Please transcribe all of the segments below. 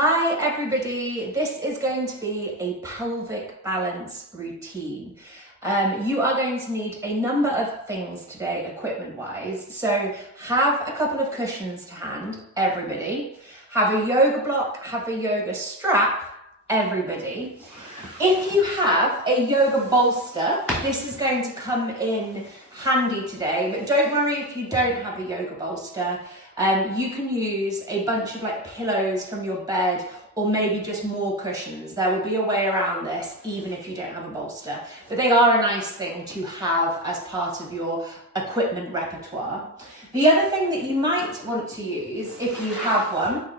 Hi everybody, this is going to be a pelvic balance routine. You are going to need a number of things today, equipment-wise. So have a couple of cushions to hand, everybody. Have a yoga block, have a yoga strap, everybody. If you have a yoga bolster, this is going to come in handy today, but don't worry if you don't have a yoga bolster. You can use a bunch of pillows from your bed or maybe just more cushions. There will be a way around this even if you don't have a bolster, but they are a nice thing to have as part of your equipment repertoire. The other thing that you might want to use if you have one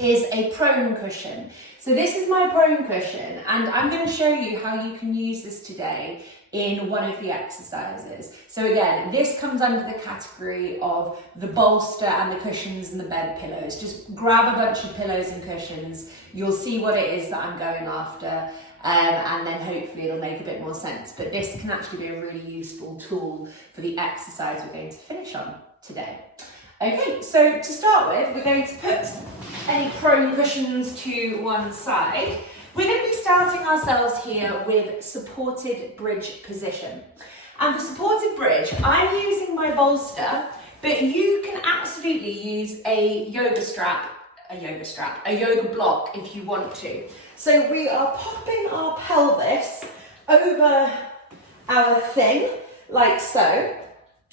is a prone cushion. So this is my prone cushion and I'm going to show you how you can use this today in one of the exercises. So again, this comes under the category of the bolster and the cushions and the bed pillows. Just grab a bunch of pillows and cushions. You'll see what it is that I'm going after and then hopefully it'll make a bit more sense. But this can actually be a really useful tool for the exercise we're going to finish on today. Okay, so to start with, we're going to put any prone cushions to one side. We're going to be starting ourselves here with supported bridge position. And for supported bridge, I'm using my bolster, but you can absolutely use a yoga block if you want to. So we are popping our pelvis over our thing, like so.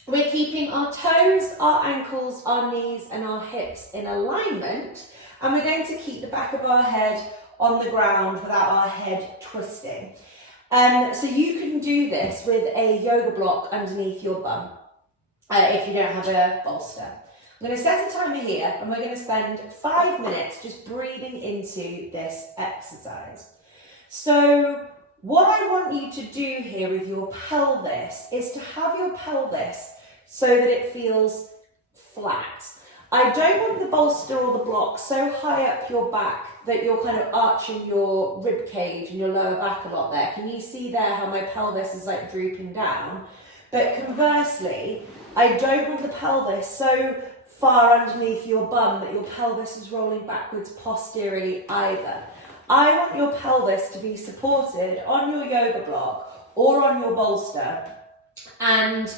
We're keeping our toes, our ankles, our knees and our hips in alignment. And we're going to keep the back of our head on the ground without our head twisting. So you can do this with a yoga block underneath your bum if you don't have a bolster. I'm going to set a timer here and we're going to spend 5 minutes just breathing into this exercise. So what I want you to do here with your pelvis is to have your pelvis so that it feels flat. I don't want the bolster or the block so high up your back that you're kind of arching your rib cage and your lower back a lot there. Can you see there how my pelvis is drooping down? But conversely, I don't want the pelvis so far underneath your bum that your pelvis is rolling backwards posteriorly either. I want your pelvis to be supported on your yoga block or on your bolster, and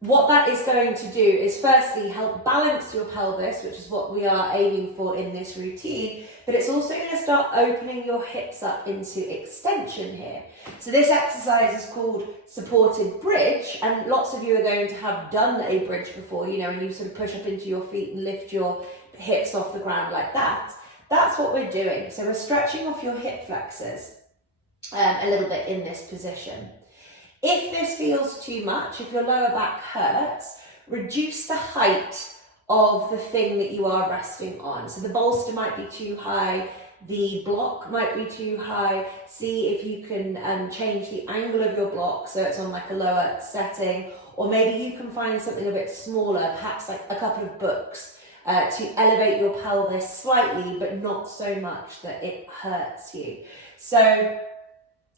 what that is going to do is firstly help balance your pelvis, which is what we are aiming for in this routine, but it's also going to start opening your hips up into extension here. So this exercise is called supported bridge, and lots of you are going to have done a bridge before, you know, and you sort of push up into your feet and lift your hips off the ground like that. That's what we're doing. So we're stretching off your hip flexors a little bit in this position. If this feels too much, if your lower back hurts, reduce the height of the thing that you are resting on. So the bolster might be too high, the block might be too high. See if you can change the angle of your block so it's on a lower setting, or maybe you can find something a bit smaller, perhaps a couple of books, to elevate your pelvis slightly, but not so much that it hurts you. So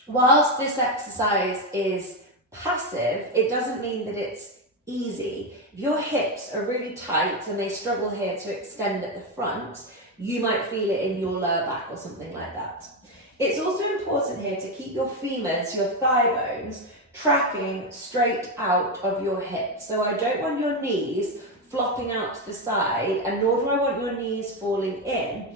whilst this exercise is passive, it doesn't mean that it's easy. If your hips are really tight and they struggle here to extend at the front, you might feel it in your lower back or something like that. It's also important here to keep your femurs, your thigh bones, tracking straight out of your hips. So I don't want your knees flopping out to the side, and nor do I want your knees falling in.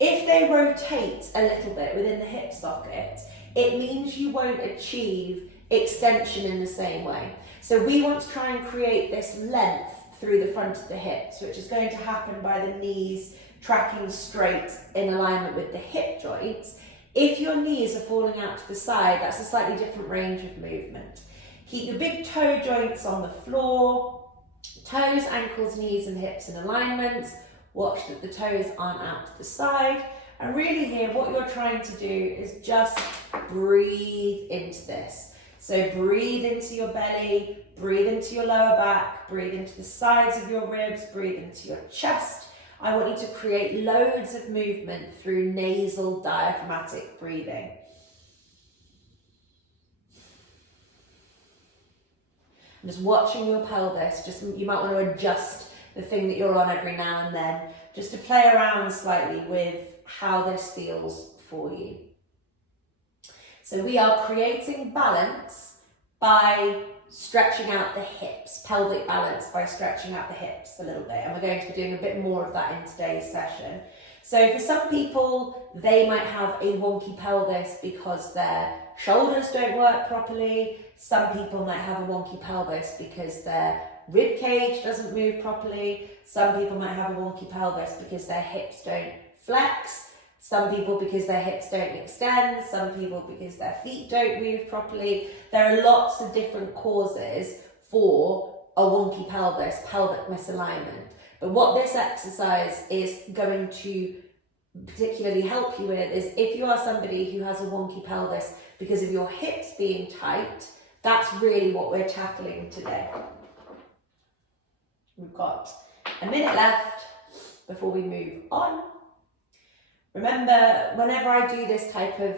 If they rotate a little bit within the hip socket, it means you won't achieve extension in the same way. So we want to try and create this length through the front of the hips, which is going to happen by the knees tracking straight in alignment with the hip joints. If your knees are falling out to the side, that's a slightly different range of movement. Keep your big toe joints on the floor, toes, ankles, knees and hips in alignment. Watch that the toes aren't out to the side. And really here, what you're trying to do is just breathe into this. So breathe into your belly, breathe into your lower back, breathe into the sides of your ribs, breathe into your chest. I want you to create loads of movement through nasal diaphragmatic breathing. And just watching your pelvis, you might want to adjust the thing that you're on every now and then. just to play around slightly with how this feels for you. So we are creating balance by stretching out the hips, pelvic balance by stretching out the hips a little bit. And we're going to be doing a bit more of that in today's session. So for some people, they might have a wonky pelvis because their shoulders don't work properly. Some people might have a wonky pelvis because their rib cage doesn't move properly. Some people might have a wonky pelvis because their hips don't flex. Some people because their hips don't extend, some people because their feet don't move properly. There are lots of different causes for a wonky pelvis, pelvic misalignment. But what this exercise is going to particularly help you with is if you are somebody who has a wonky pelvis because of your hips being tight, that's really what we're tackling today. We've got a minute left before we move on. Remember, whenever I do this type of,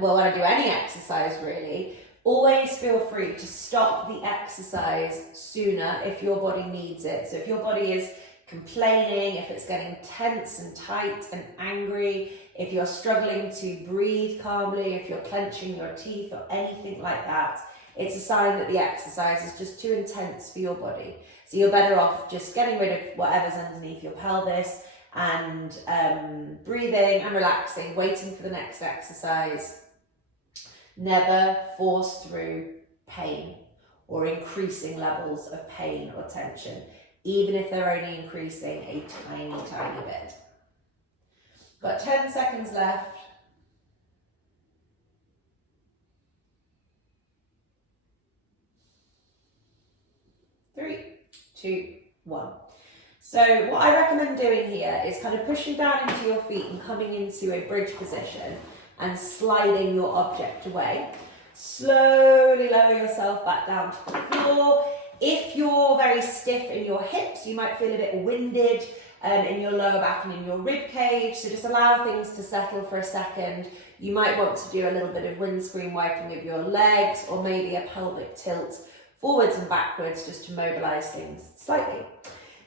when I do any exercise really, always feel free to stop the exercise sooner if your body needs it. So if your body is complaining, if it's getting tense and tight and angry, if you're struggling to breathe calmly, if you're clenching your teeth or anything like that, it's a sign that the exercise is just too intense for your body. So you're better off just getting rid of whatever's underneath your pelvis and breathing and relaxing, waiting for the next exercise. Never force through pain or increasing levels of pain or tension, even if they're only increasing a tiny, tiny bit. Got 10 seconds left. 3, 2, 1. So what I recommend doing here is kind of pushing down into your feet and coming into a bridge position and sliding your object away. Slowly lower yourself back down to the floor. If you're very stiff in your hips, you might feel a bit winded in your lower back and in your rib cage. So just allow things to settle for a second. You might want to do a little bit of windscreen wiping of your legs or maybe a pelvic tilt forwards and backwards just to mobilize things slightly.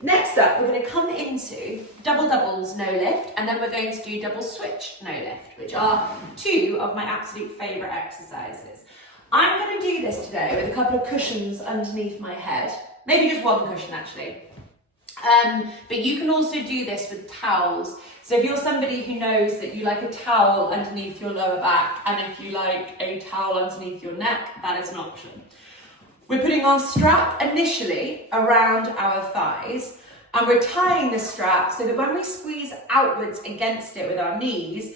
Next up, we're going to come into double doubles no lift, and then we're going to do double switch no lift, which are two of my absolute favourite exercises. I'm going to do this today with a couple of cushions underneath my head, maybe just one cushion actually. But you can also do this with towels. So if you're somebody who knows that you like a towel underneath your lower back, and if you like a towel underneath your neck, that is an option. We're putting our strap initially around our thighs, and we're tying the strap so that when we squeeze outwards against it with our knees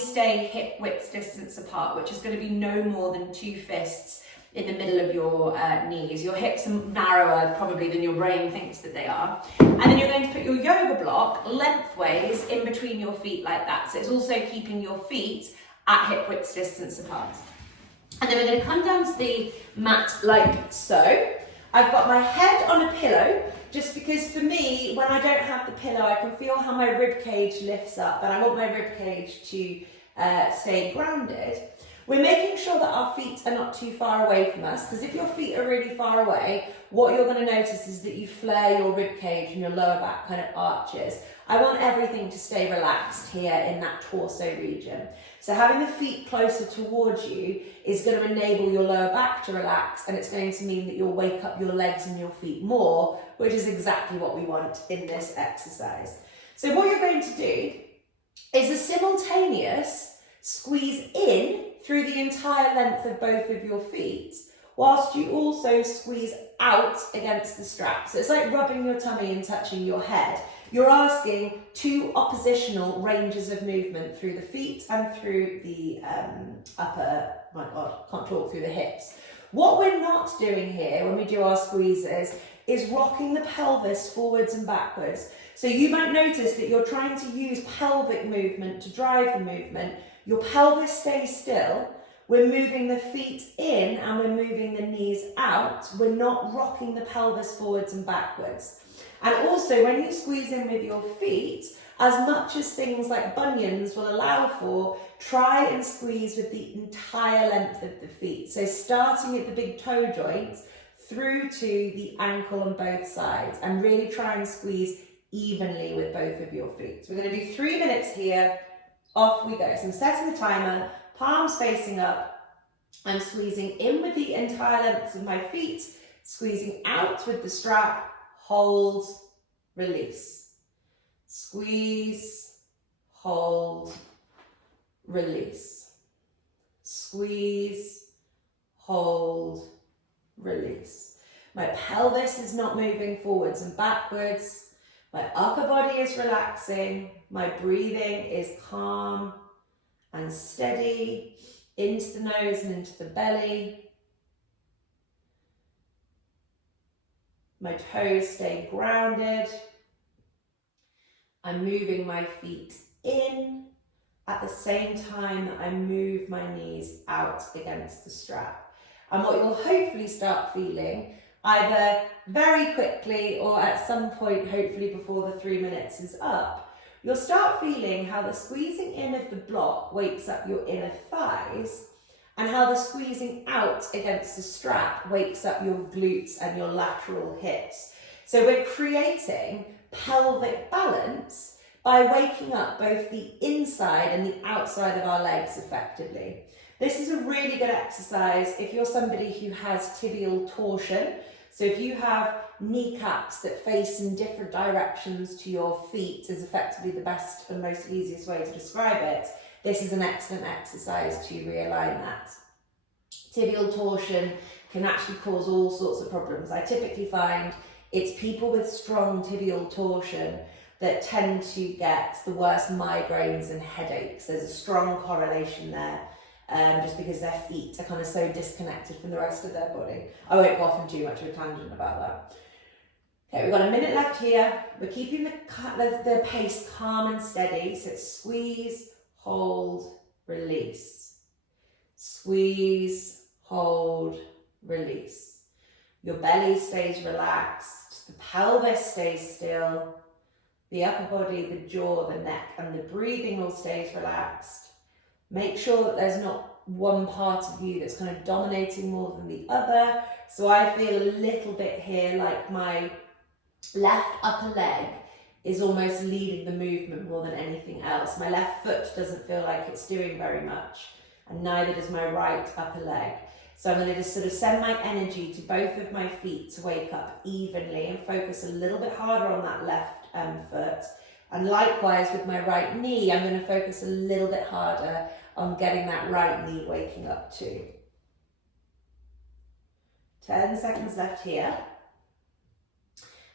stay hip width distance apart, which is going to be no more than 2 fists in the middle of your knees. Your hips are narrower probably than your brain thinks that they are. And then you're going to put your yoga block lengthways in between your feet like that. So it's also keeping your feet at hip width distance apart. And then we're going to come down to the mat like so. I've got my head on a pillow, just because for me, when I don't have the pillow, I can feel how my rib cage lifts up, and I want my rib cage to stay grounded. We're making sure that our feet are not too far away from us, because if your feet are really far away, what you're going to notice is that you flare your rib cage and your lower back kind of arches. I want everything to stay relaxed here in that torso region. So having the feet closer towards you is going to enable your lower back to relax, and it's going to mean that you'll wake up your legs and your feet more, which is exactly what we want in this exercise. So what you're going to do is a simultaneous squeeze in through the entire length of both of your feet, whilst you also squeeze out against the strap. So it's like rubbing your tummy and touching your head. You're asking 2 oppositional ranges of movement through the feet and through the through the hips. What we're not doing here when we do our squeezes is rocking the pelvis forwards and backwards. So you might notice that you're trying to use pelvic movement to drive the movement. Your pelvis stays still. We're moving the feet in and we're moving the knees out. We're not rocking the pelvis forwards and backwards. And also when you squeeze in with your feet, as much as things like bunions will allow for, try and squeeze with the entire length of the feet. So starting at the big toe joints through to the ankle on both sides, and really try and squeeze evenly with both of your feet. So we're going to do 3 minutes here. Off we go. So I'm setting the timer, palms facing up. I'm squeezing in with the entire length of my feet, squeezing out with the strap, hold, release. Squeeze, hold, release. Squeeze, hold, release. My pelvis is not moving forwards and backwards. My upper body is relaxing. My breathing is calm and steady into the nose and into the belly. My toes stay grounded. I'm moving my feet in at the same time that I move my knees out against the strap. And what you'll hopefully start feeling, either very quickly or at some point, hopefully before the 3 minutes is up, you'll start feeling how the squeezing in of the block wakes up your inner thighs, and how the squeezing out against the strap wakes up your glutes and your lateral hips. So we're creating pelvic balance by waking up both the inside and the outside of our legs effectively. This is a really good exercise if you're somebody who has tibial torsion. So if you have kneecaps that face in different directions to your feet, is effectively the best and most easiest way to describe it. This is an excellent exercise to realign that. Tibial torsion can actually cause all sorts of problems. I typically find it's people with strong tibial torsion that tend to get the worst migraines and headaches. There's a strong correlation there, just because their feet are kind of so disconnected from the rest of their body. I won't go off on too much of a tangent about that. Okay, we've got a minute left here. We're keeping the pace calm and steady. So it's squeeze, hold, release. Squeeze, hold, release. Your belly stays relaxed. The pelvis stays still. The upper body, the jaw, the neck, and the breathing all stays relaxed. Make sure that there's not one part of you that's kind of dominating more than the other. So I feel a little bit here like my left upper leg is almost leading the movement more than anything else. My left foot doesn't feel like it's doing very much, and neither does my right upper leg. So I'm going to just sort of send my energy to both of my feet to wake up evenly and focus a little bit harder on that left foot. And likewise with my right knee, I'm going to focus a little bit harder on getting that right knee waking up too. 10 seconds left here.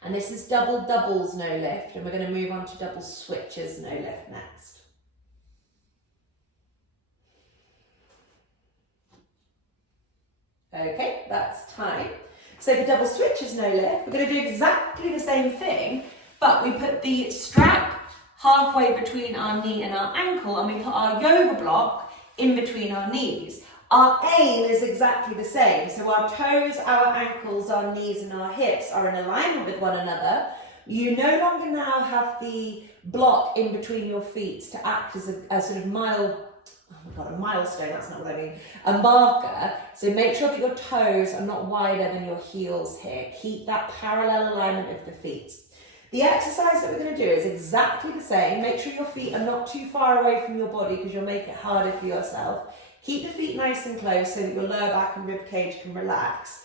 And this is double doubles, no lift. And we're going to move on to double switches, no lift next. Okay, that's time. So for double switches, no lift, we're going to do exactly the same thing, but we put the strap halfway between our knee and our ankle, and we put our yoga block in between our knees. Our aim is exactly the same. So our toes, our ankles, our knees, and our hips are in alignment with one another. You no longer now have the block in between your feet to act as a sort of a milestone, that's not what I mean, a marker. So make sure that your toes are not wider than your heels here. Keep that parallel alignment of the feet. The exercise that we're going to do is exactly the same. Make sure your feet are not too far away from your body because you'll make it harder for yourself. Keep the feet nice and close so that your lower back and rib cage can relax.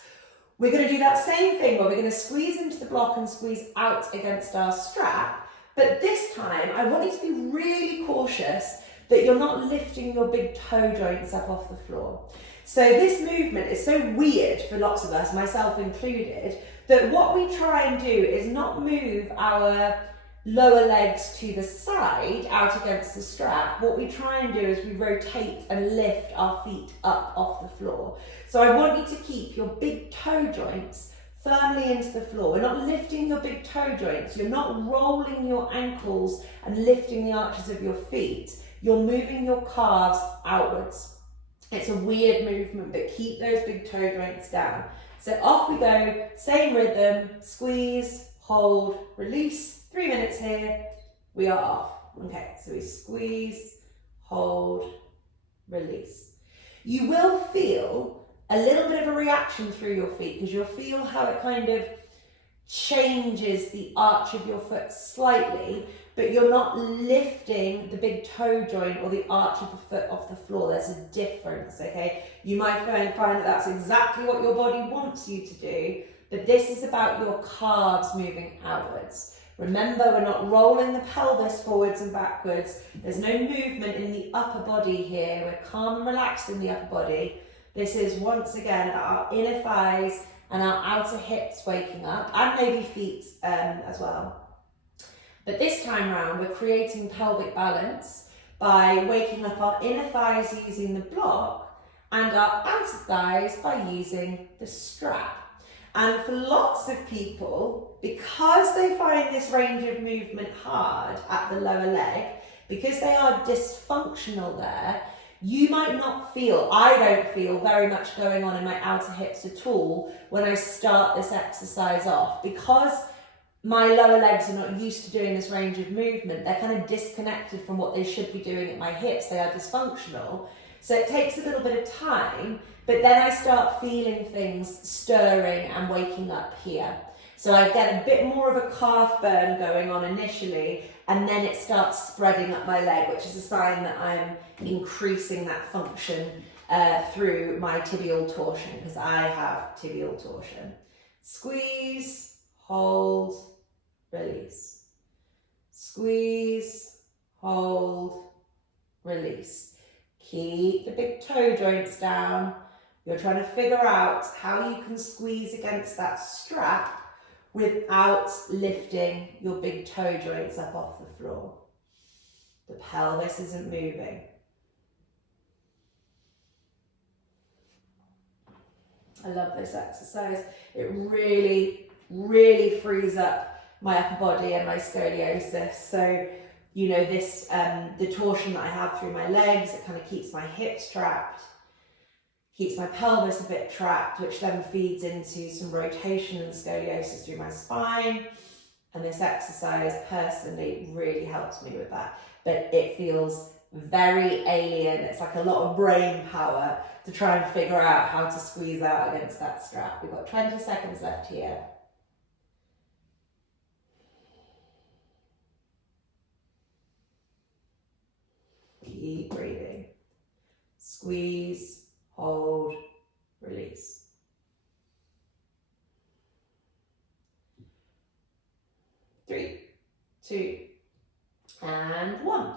We're going to do that same thing where we're going to squeeze into the block and squeeze out against our strap. But this time, I want you to be really cautious that you're not lifting your big toe joints up off the floor. So this movement is so weird for lots of us, myself included, that what we try and do is not move our lower legs to the side out against the strap. What we try and do is we rotate and lift our feet up off the floor. So I want you to keep your big toe joints firmly into the floor. We're not lifting your big toe joints. You're not rolling your ankles and lifting the arches of your feet. You're moving your calves outwards. It's a weird movement, but keep those big toe joints down. So off we go, same rhythm, squeeze, hold, release. 3 minutes here, we are off. Okay, so we squeeze, hold, release. You will feel a little bit of a reaction through your feet because you'll feel how it kind of changes the arch of your foot slightly, but you're not lifting the big toe joint or the arch of the foot off the floor. There's a difference, okay? You might find that that's exactly what your body wants you to do, but this is about your calves moving outwards. Remember, we're not rolling the pelvis forwards and backwards. There's no movement in the upper body here. We're calm and relaxed in the upper body. This is, once again, our inner thighs and our outer hips waking up, and maybe feet as well. But this time around, we're creating pelvic balance by waking up our inner thighs using the block and our outer thighs by using the strap. And for lots of people, because they find this range of movement hard at the lower leg, because they are dysfunctional there, you might not feel, I don't feel very much going on in my outer hips at all when I start this exercise off, because my lower legs are not used to doing this range of movement. They're kind of disconnected from what they should be doing at my hips. They are dysfunctional. So it takes a little bit of time, but then I start feeling things stirring and waking up here. So I get a bit more of a calf burn going on initially, and then it starts spreading up my leg, which is a sign that I'm increasing that function through my tibial torsion, because I have tibial torsion. Squeeze, hold, release. Squeeze, hold, release. Keep the big toe joints down. You're trying to figure out how you can squeeze against that strap without lifting your big toe joints up off the floor. The pelvis isn't moving. I love this exercise. It really, really frees up my upper body and my scoliosis. So, you know, this, the torsion that I have through my legs, it kind of keeps my hips trapped, keeps my pelvis a bit trapped, which then feeds into some rotation and scoliosis through my spine. And this exercise personally really helps me with that. But it feels very alien. It's like a lot of brain power to try and figure out how to squeeze out against that strap. We've got 20 seconds left here. Keep breathing. Squeeze, hold, release. Three, two, and one.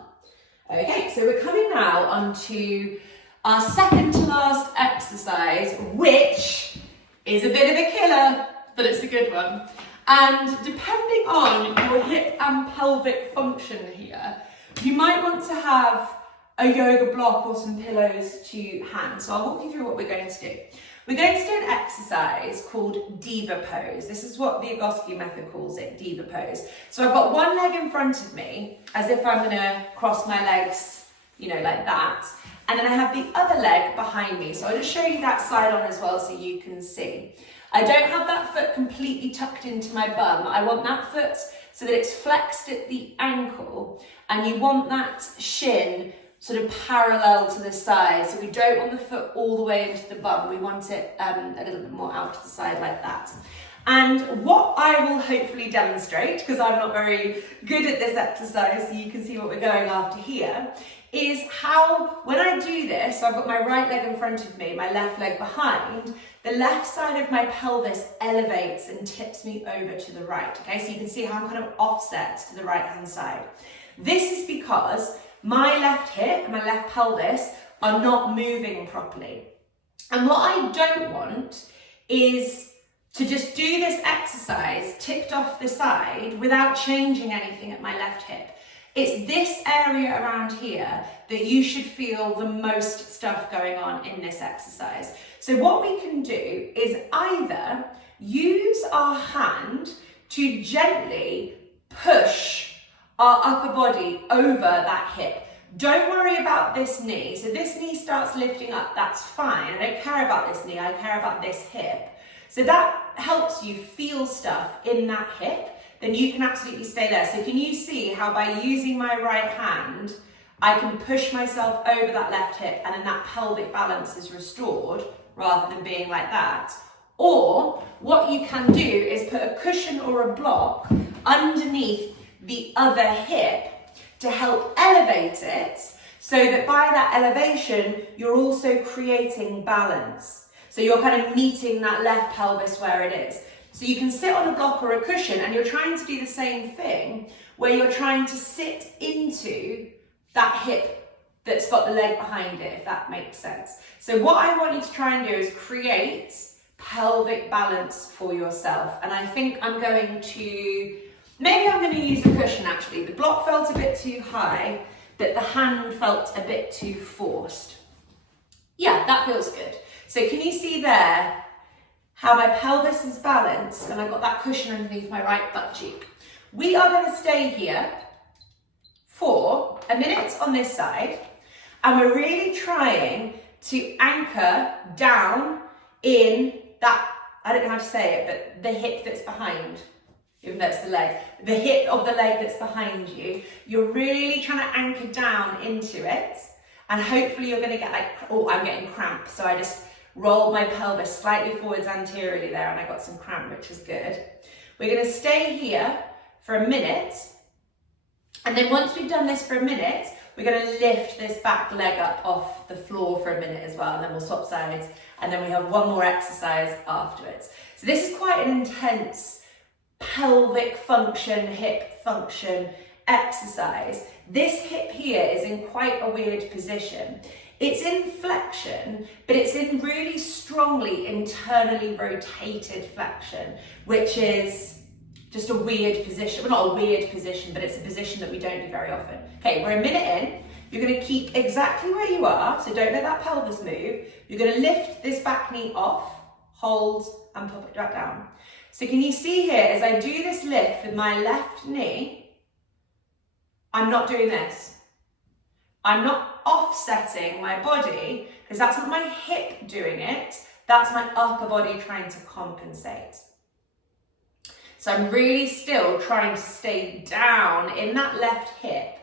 Okay, so we're coming now onto our second to last exercise, which is a bit of a killer, but it's a good one. And depending on your hip and pelvic function here, you might want to have a yoga block or some pillows to hand. So I'll walk you through what we're going to do. We're going to do an exercise called Diva pose. This is what the Vygotsky method calls it, Diva pose. So I've got one leg in front of me, as if I'm gonna cross my legs, you know, like that. And then I have the other leg behind me. So I'll just show you that side on as well so you can see. I don't have that foot completely tucked into my bum. I want that foot so that it's flexed at the ankle, and you want that shin sort of parallel to the side. So we don't want the foot all the way into the bum. We want it a little bit more out to the side like that. And what I will hopefully demonstrate, because I'm not very good at this exercise, so you can see what we're going after here, is how, when I do this, so I've got my right leg in front of me, my left leg behind, the left side of my pelvis elevates and tips me over to the right. Okay, so you can see how I'm kind of offset to the right hand side. This is because my left hip and my left pelvis are not moving properly. And what I don't want is to just do this exercise tipped off the side without changing anything at my left hip. It's this area around here that you should feel the most stuff going on in this exercise. So what we can do is either use our hand to gently push our upper body over that hip. Don't worry about this knee. So this knee starts lifting up, that's fine. I don't care about this knee, I care about this hip. So that helps you feel stuff in that hip, then you can absolutely stay there. So can you see how by using my right hand, I can push myself over that left hip and then that pelvic balance is restored rather than being like that? Or what you can do is put a cushion or a block underneath the other hip to help elevate it, so that by that elevation, you're also creating balance. So you're kind of meeting that left pelvis where it is. So you can sit on a block or a cushion and you're trying to do the same thing, where you're trying to sit into that hip that's got the leg behind it, if that makes sense. So what I want you to try and do is create pelvic balance for yourself. And I think I'm going to use a cushion actually. The block felt a bit too high, but the hand felt a bit too forced. Yeah, that feels good. So can you see there how my pelvis is balanced and I've got that cushion underneath my right butt cheek? We are going to stay here for a minute on this side, and we're really trying to anchor down in that, I don't know how to say it, but the hip that's behind, even though it's the leg, the hip of the leg that's behind you. You're really trying to anchor down into it, and hopefully you're going to get like, oh, I'm getting cramp, so I just rolled my pelvis slightly forwards anteriorly there and I got some cramp, which is good. We're going to stay here for a minute, and then once we've done this for a minute, we're going to lift this back leg up off the floor for a minute as well, and then we'll swap sides, and then we have one more exercise afterwards. So this is quite an intense pelvic function, hip function exercise. This hip here is in quite a weird position. It's in flexion, but it's in really strongly internally rotated flexion, which is just a weird position. Well, not a weird position, but it's a position that we don't do very often. Okay, we're a minute in. You're going to keep exactly where you are, so don't let that pelvis move. You're going to lift this back knee off, hold, and pop it back down. So can you see here, as I do this lift with my left knee, I'm not doing this. I'm not offsetting my body, because that's not my hip doing it, that's my upper body trying to compensate. So I'm really still trying to stay down in that left hip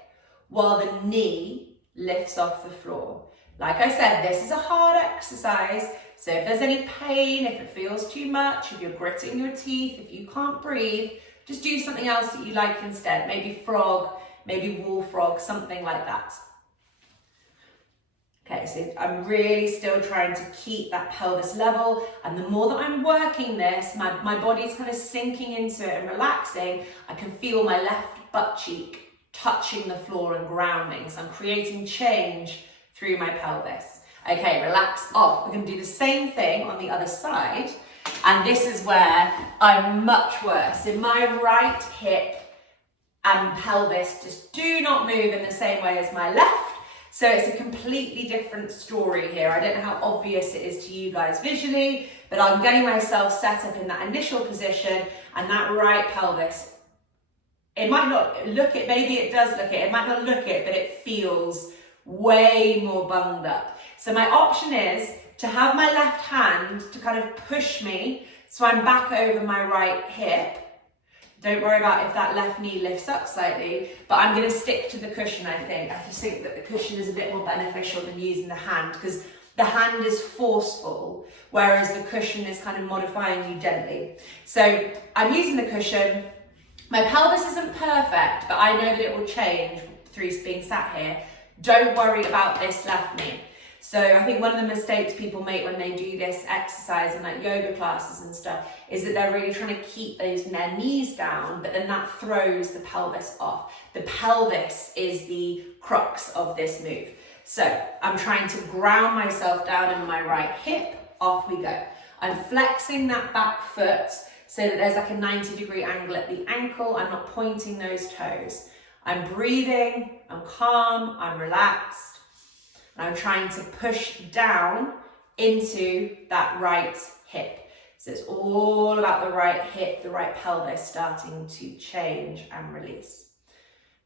while the knee lifts off the floor. Like I said, this is a hard exercise, so if there's any pain, if it feels too much, if you're gritting your teeth, if you can't breathe, just do something else that you like instead. Maybe frog, maybe wall frog, something like that. Okay, so I'm really still trying to keep that pelvis level, and the more that I'm working this, my body's kind of sinking into it and relaxing, I can feel my left butt cheek touching the floor and grounding. So I'm creating change through my pelvis. Okay, relax off. We're going to do the same thing on the other side, and this is where I'm much worse. In my right hip and pelvis just do not move in the same way as my left. So it's a completely different story here. I don't know how obvious it is to you guys visually, but I'm getting myself set up in that initial position, and that right pelvis, it might not look it, maybe it does look it might not look it, but it feels way more bunged up. So my option is to have my left hand to kind of push me, so I'm back over my right hip. Don't worry about if that left knee lifts up slightly, but I'm going to stick to the cushion, I think. I just think that the cushion is a bit more beneficial than using the hand, because the hand is forceful, whereas the cushion is kind of modifying you gently. So I'm using the cushion. My pelvis isn't perfect, but I know that it will change through being sat here. Don't worry about this left knee. So I think one of the mistakes people make when they do this exercise in like yoga classes and stuff is that they're really trying to keep their knees down, but then that throws the pelvis off. The pelvis is the crux of this move. So I'm trying to ground myself down in my right hip, off we go. I'm flexing that back foot so that there's like a 90-degree angle at the ankle. I'm not pointing those toes. I'm breathing, I'm calm, I'm relaxed. And I'm trying to push down into that right hip. So it's all about the right hip, the right pelvis starting to change and release.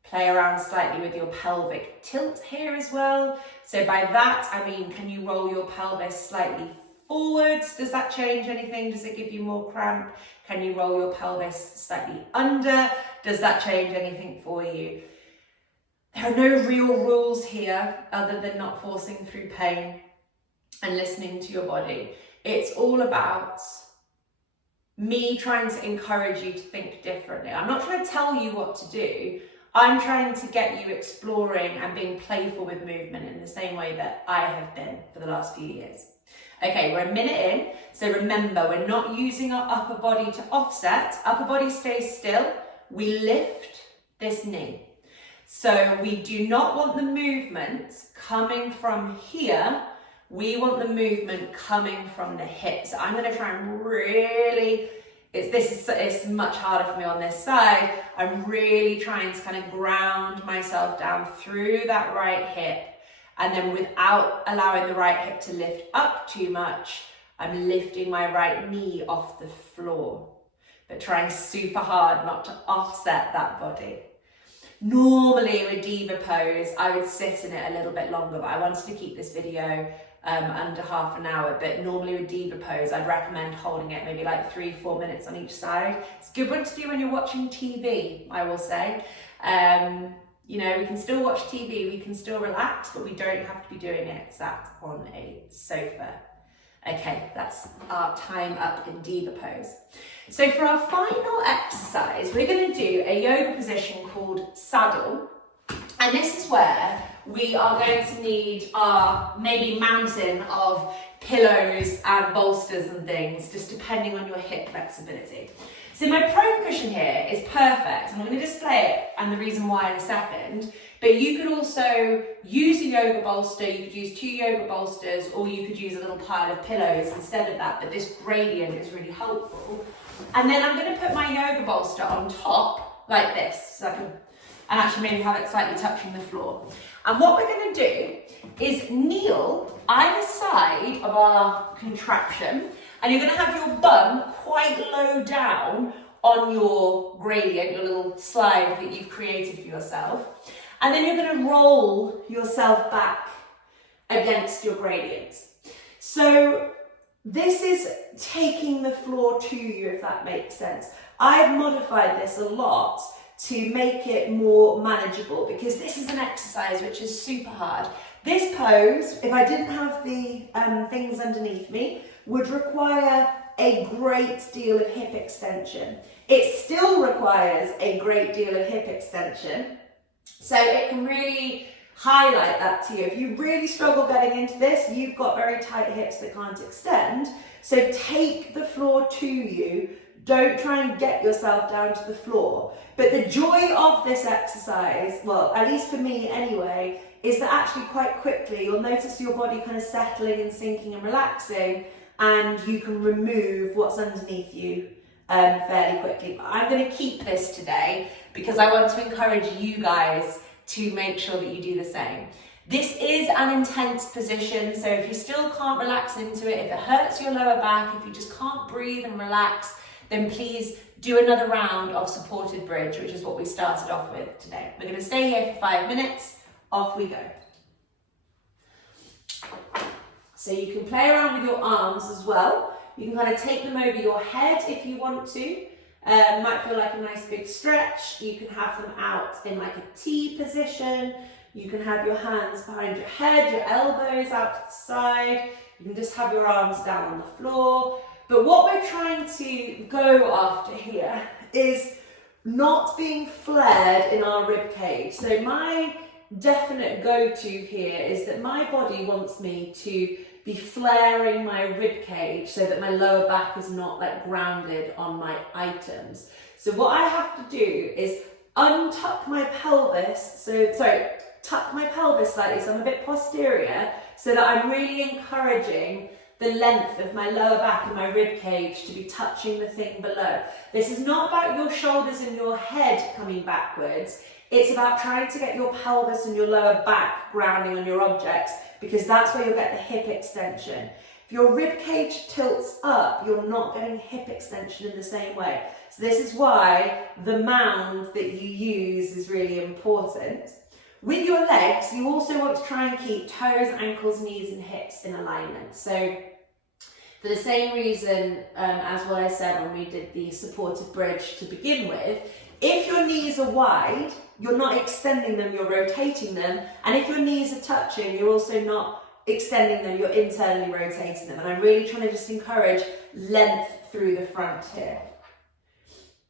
Play around slightly with your pelvic tilt here as well. So by that, I mean, can you roll your pelvis slightly forwards? Does that change anything? Does it give you more cramp? Can you roll your pelvis slightly under? Does that change anything for you? There are no real rules here other than not forcing through pain and listening to your body. It's all about me trying to encourage you to think differently. I'm not trying to tell you what to do. I'm trying to get you exploring and being playful with movement in the same way that I have been for the last few years. Okay, we're a minute in, so remember, we're not using our upper body to offset. Upper body stays still. We lift this knee. So we do not want the movement coming from here. We want the movement coming from the hips. So I'm going to try and really, it's much harder for me on this side. I'm really trying to kind of ground myself down through that right hip. And then without allowing the right hip to lift up too much, I'm lifting my right knee off the floor, but trying super hard not to offset that body. Normally with Diva pose, I would sit in it a little bit longer, but I wanted to keep this video under half an hour. But normally with Diva pose, I'd recommend holding it maybe like 3-4 minutes on each side. It's a good one to do when you're watching TV, I will say. You know, we can still watch TV, we can still relax, but we don't have to be doing it sat on a sofa. Okay, that's our time up in Diva pose. So for our final exercise, we're going to do a yoga position called saddle. And this is where we are going to need our maybe mountain of pillows and bolsters and things, just depending on your hip flexibility. So my prone cushion here is perfect, and I'm going to display it and the reason why in a second, but you could also use a yoga bolster, you could use 2 yoga bolsters, or you could use a little pile of pillows instead of that, but this gradient is really helpful. And then I'm going to put my yoga bolster on top, like this, so I can, and actually maybe have it slightly touching the floor. And what we're going to do is kneel either side of our contraption, and you're going to have your bum quite low down on your gradient, your little slide that you've created for yourself. And then you're going to roll yourself back against your gradient. So this is taking the floor to you, if that makes sense. I've modified this a lot to make it more manageable, because this is an exercise which is super hard. This pose, if I didn't have the things underneath me, would require a great deal of hip extension. It still requires a great deal of hip extension, so it can really highlight that to you. If you really struggle getting into this, you've got very tight hips that can't extend, so take the floor to you. Don't try and get yourself down to the floor. But the joy of this exercise, well, at least for me anyway, is that actually quite quickly you'll notice your body kind of settling and sinking and relaxing, and you can remove what's underneath you fairly quickly. But I'm going to keep this today because I want to encourage you guys to make sure that you do the same. This is an intense position, so if you still can't relax into it, if it hurts your lower back, if you just can't breathe and relax, then please do another round of supported bridge, which is what we started off with today. We're going to stay here for 5 minutes. Off we go. So you can play around with your arms as well. You can kind of take them over your head if you want to. Might feel like a nice big stretch. You can have them out in like a T position. You can have your hands behind your head, your elbows out to the side. You can just have your arms down on the floor. But what we're trying to go after here is not being flared in our rib cage. So my definite go-to here is that my body wants me to be flaring my rib cage so that my lower back is not like grounded on my items. So what I have to do is untuck my pelvis, tuck my pelvis slightly so I'm a bit posterior, so that I'm really encouraging the length of my lower back and my rib cage to be touching the thing below. This is not about your shoulders and your head coming backwards. It's about trying to get your pelvis and your lower back grounding on your objects, because that's where you'll get the hip extension. If your rib cage tilts up, you're not getting hip extension in the same way. So this is why the mound that you use is really important. With your legs, you also want to try and keep toes, ankles, knees and hips in alignment. So for the same reason as what I said when we did the supported bridge to begin with, if your knees are wide, you're not extending them, you're rotating them. And if your knees are touching, you're also not extending them, you're internally rotating them. And I'm really trying to just encourage length through the front here.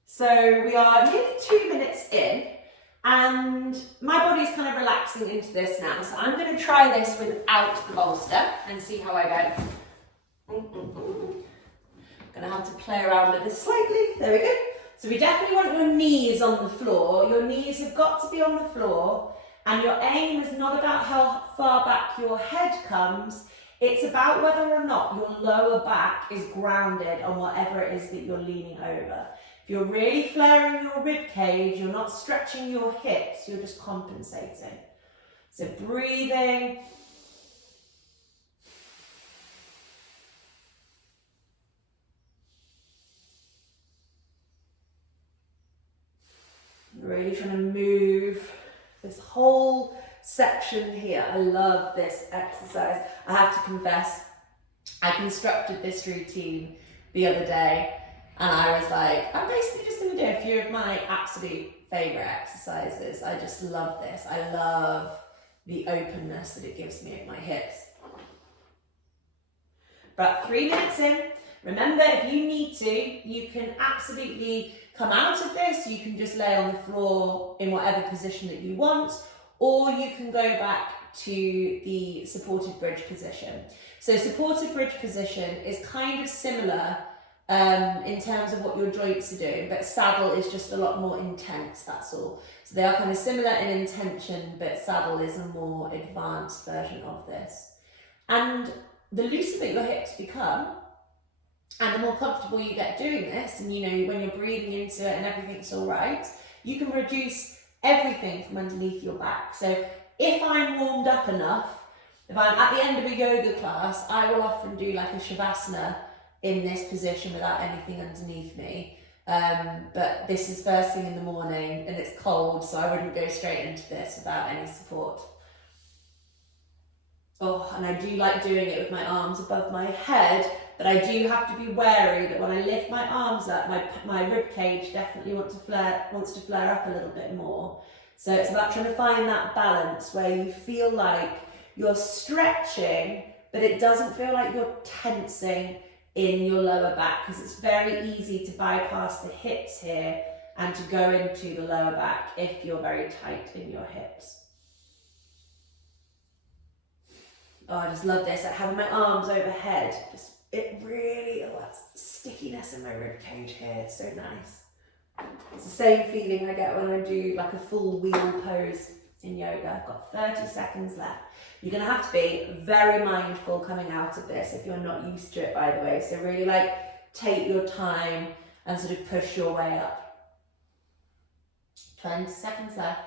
So we are nearly 2 minutes in, and my body's kind of relaxing into this now. So I'm going to try this without the bolster and see how I go. Gonna have to play around with this slightly. There we go. So we definitely want your knees on the floor. Your knees have got to be on the floor, and your aim is not about how far back your head comes. It's about whether or not your lower back is grounded on whatever it is that you're leaning over. If you're really flaring your rib cage, you're not stretching your hips, you're just compensating. So breathing. Really trying to move this whole section here. I love this exercise. I have to confess, I constructed this routine the other day, and I was like, I'm basically just going to do a few of my absolute favourite exercises. I just love this. I love the openness that it gives me at my hips. About 3 minutes in. Remember, if you need to, you can absolutely come out of this. You can just lay on the floor in whatever position that you want, or you can go back to the supported bridge position. So supported bridge position is kind of similar in terms of what your joints are doing, but saddle is just a lot more intense, that's all. So they are kind of similar in intention, but saddle is a more advanced version of this. And the looser that your hips become, and the more comfortable you get doing this, and you know, when you're breathing into it and everything's all right, you can reduce everything from underneath your back. So if I'm warmed up enough, if I'm at the end of a yoga class, I will often do like a shavasana in this position without anything underneath me. But this is first thing in the morning and it's cold, so I wouldn't go straight into this without any support. Oh, and I do like doing it with my arms above my head, but I do have to be wary that when I lift my arms up, my rib cage definitely wants to flare up a little bit more. So it's about trying to find that balance where you feel like you're stretching, but it doesn't feel like you're tensing in your lower back, because it's very easy to bypass the hips here and to go into the lower back if you're very tight in your hips. Oh, I just love this, like having my arms overhead. It really, that stickiness in my rib cage here, it's so nice. It's the same feeling I get when I do like a full wheel pose in yoga. I've got 30 seconds left. You're gonna have to be very mindful coming out of this if you're not used to it, by the way. So really like take your time and sort of push your way up. 20 seconds left.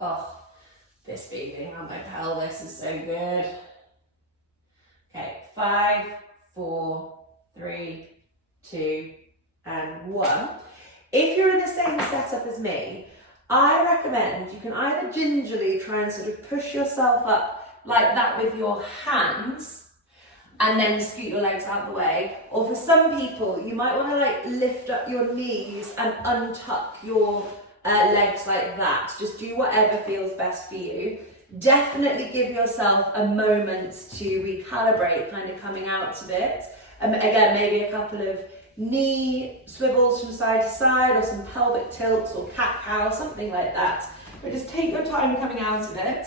Oh, this feeling on my pelvis is so good. Okay, 5, 4, 3, 2, and 1. If you're in the same setup as me, I recommend you can either gingerly try and sort of push yourself up like that with your hands and then scoot your legs out of the way. Or for some people, you might want to like lift up your knees and untuck your legs like that. Just do whatever feels best for you. Definitely give yourself a moment to recalibrate, kind of coming out of it. Again, maybe a couple of knee swivels from side to side, or some pelvic tilts or cat-cow, something like that. But just take your time coming out of it.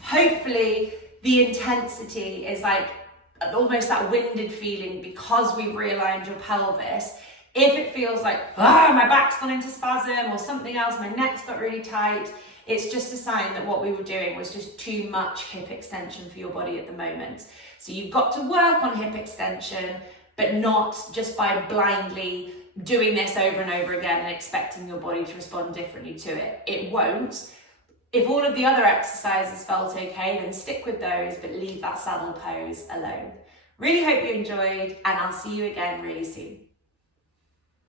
Hopefully the intensity is like almost that winded feeling because we've realigned your pelvis. If it feels like, my back's gone into spasm or something else, my neck's got really tight, it's just a sign that what we were doing was just too much hip extension for your body at the moment. So you've got to work on hip extension, but not just by blindly doing this over and over again and expecting your body to respond differently to it. It won't. If all of the other exercises felt okay, then stick with those, but leave that saddle pose alone. Really hope you enjoyed, and I'll see you again really soon.